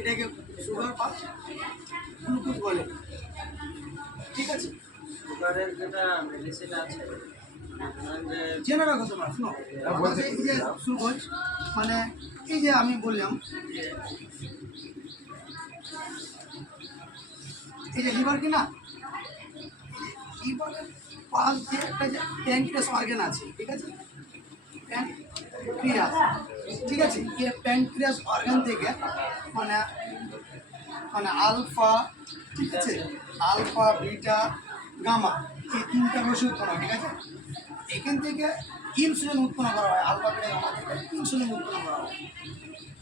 এটাকে সুগার বা গ্লুকোজ বলে। ঠিক আছে? সুগারের যেটা মেডিসিন আছে জেনে রাখো তোমরা শোনো। আমাদের এই যে সুগজ মানে এই যে আমি বললাম এই যে লিভার কি না? লিভারের পাশ যে একটা যে প্যানক্রিয়াস অর্গান আছে ঠিক আছে? প্যানক্রিয়াস ঠিক আছে? এই প্যানক্রিয়াস অর্গান থেকে মানে মানে আলফা ঠিক আছে? আলফা বিটা গামা এই তিনটা রশ্মি উৎপন্ন ঠিক আছে? এখান থেকে ইনসুলিন উৎপন্ন করা হয় আলফা বিটা গামা থেকে ইনসুলিন উৎপন্ন করা হয়।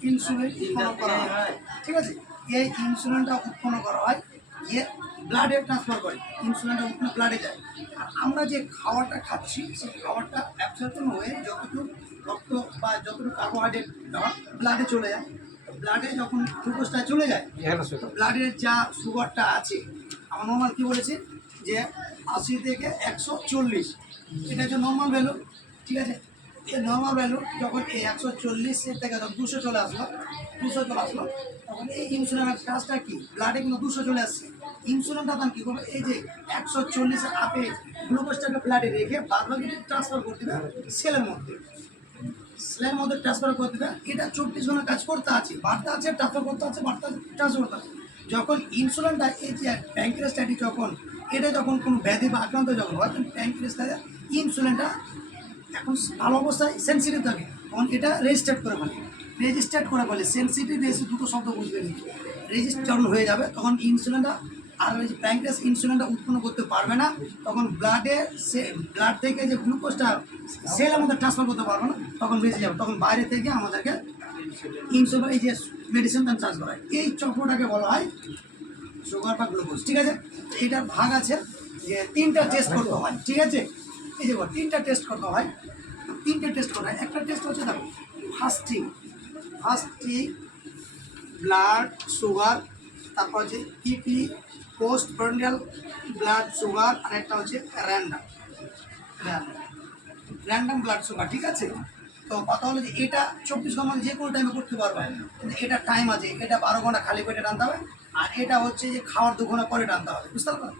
ইনসুলিন উৎপন্ন করা হয়। ঠিক আছে? এই ইনসুলিনটা উৎপন্ন করা হয় ইয়ে ব্লাডে ট্রান্সফার করে ইনসুলিনটা উৎপন্ন ব্লাডে যায়। আর আমরা যে খাবারটা খাচ্ছি, সেই খাবারটা অ্যাবসর্পশন হয়ে যতটুকু রক্ত বা যতটুকু কার্বোহাইড্রেট ব্লাডে চলে যায় ব্লাডে যখন গ্লুকোজটা চলে যায় ব্লাডের যা সুগারটা আছে আমার নর্মাল কী বলেছে? যে আশি থেকে একশো চল্লিশ। এটা হচ্ছে নর্মাল ভ্যালু ঠিক আছে? এই নর্মাল ভ্যালু যখন এই একশো চল্লিশের থেকে যখন দুশো চলে আসলো দুশো চলে আসলো তখন এই ইনসুলিনের কাজটা কি? ব্লাডে কিন্তু দুশো চলে আসছে। ইনসুলিনটা তখন কী করবে? এই যে একশো চল্লিশের আপে গ্লুকোজটাকে ব্লাডে রেখে বাদ বাকি ট্রান্সফার করে হবে সেলের মধ্যে। সেলের মধ্যে ট্রান্সফার করে দেবে এটা চব্বিশ ঘণ্টা কাজ করতে আছে, বার্তা আছে ট্রান্সফার করতে আছে, বার্তা ট্রান্সফার করতে আছে। যখন ইনসুলিনটা এই যে প্যাঙ্ক্রিয়াসটাটি যখন, এটা যখন কোনো ব্যাধি বা আক্রান্ত যখন হয়, তখন প্যাঙ্ক্রিয়াসটা ইনসুলিনটা এখন ভালো অবস্থায় সেন্সিটিভ থাকে। তখন এটা রেজিস্টার্ড করে ফেলে। রেজিস্টার্ড করে ফেলে সেন্সিটিভ রেজিস্টার দুটো শব্দ বুঝবে রেজিস্টার হয়ে যাবে, তখন ইনসুলিনটা আর ওই যে প্যাঙ্ক্রিয়াস ইনসুলিনটা উৎপন্ন করতে পারবে না, তখন ব্লাডে সে ব্লাড থেকে যে গ্লুকোজটা সেল আমাদের ট্রান্সফার করতে পারবে না, তখন বেঁচে যাবে, তখন বাইরে থেকে আমাদেরকে ইনসুলিন এই যে মেডিসিন মেডিসিনটা চার্জ করা হয়। এই চক্রটাকে বলা হয় সুগার বা গ্লুকোজ ঠিক আছে? এটার ভাগ আছে যে তিনটা টেস্ট করতে হয়, ঠিক আছে? এই যে তিনটা টেস্ট করতে হয়, তিনটে টেস্ট করতে হয়। একটা টেস্ট হচ্ছে দেখো ফাস্টিং ফাস্টিং ব্লাড সুগার তারপর হচ্ছে E P post prandial blood sugar আর একটা হচ্ছে random random random blood sugar ঠিক আছে? তো কথা হলো যে এটা চব্বিশ ঘণ্টা যে কোনো টাইমে করতে পারবে। কিন্তু এটা টাইম আছে, এটা বারো ঘণ্টা খালি পেটে টানতে হবে, আর এটা হচ্ছে যে খাওয়ার দু ঘণ্টা পরে টানতে হবে, বুঝতে পারল?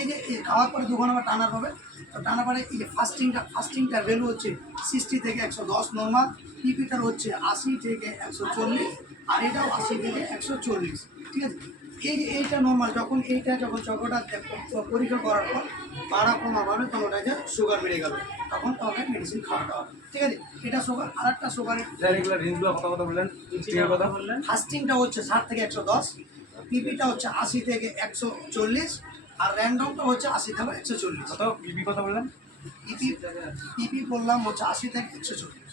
এই যে, এই খাওয়ার পরে দু ঘণ্টা টানার হবে, তো টানার পরে এই যে ফাস্টিংটা ফাস্টিংটার ভ্যালু হচ্ছে সিক্সটি থেকে একশো দশ নর্মাল পিপিটার হচ্ছে আশি থেকে একশো চল্লিশ, আর এটাও আশি থেকে একশো চল্লিশ, ঠিক আছে? এই যে এইটা নর্মাল যখন এইটা যখন চক্রটা পরীক্ষা করার পর বাড়া কমা পাবে তখন ওটা যে সুগার বেড়ে গেল। তখন তোমাকে মেডিসিন খাওয়াতে হবে। ঠিক আছে? এটা সুগার আর একটা সুগারের রেগুলার রেঞ্জগুলো কথা কথা বললেন? কথা? বললেন। ফাস্টিংটা হচ্ছে ষাট থেকে একশো দশ পিপিটা হচ্ছে আশি থেকে একশো চল্লিশ আর র্যান্ডমটা হচ্ছে আশি থেকে একশো চল্লিশ। কত? বিপি কথা বললেন? পিপি পিপি বললাম হচ্ছে আশি থেকে একশো চল্লিশ।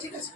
ঠিক আছে?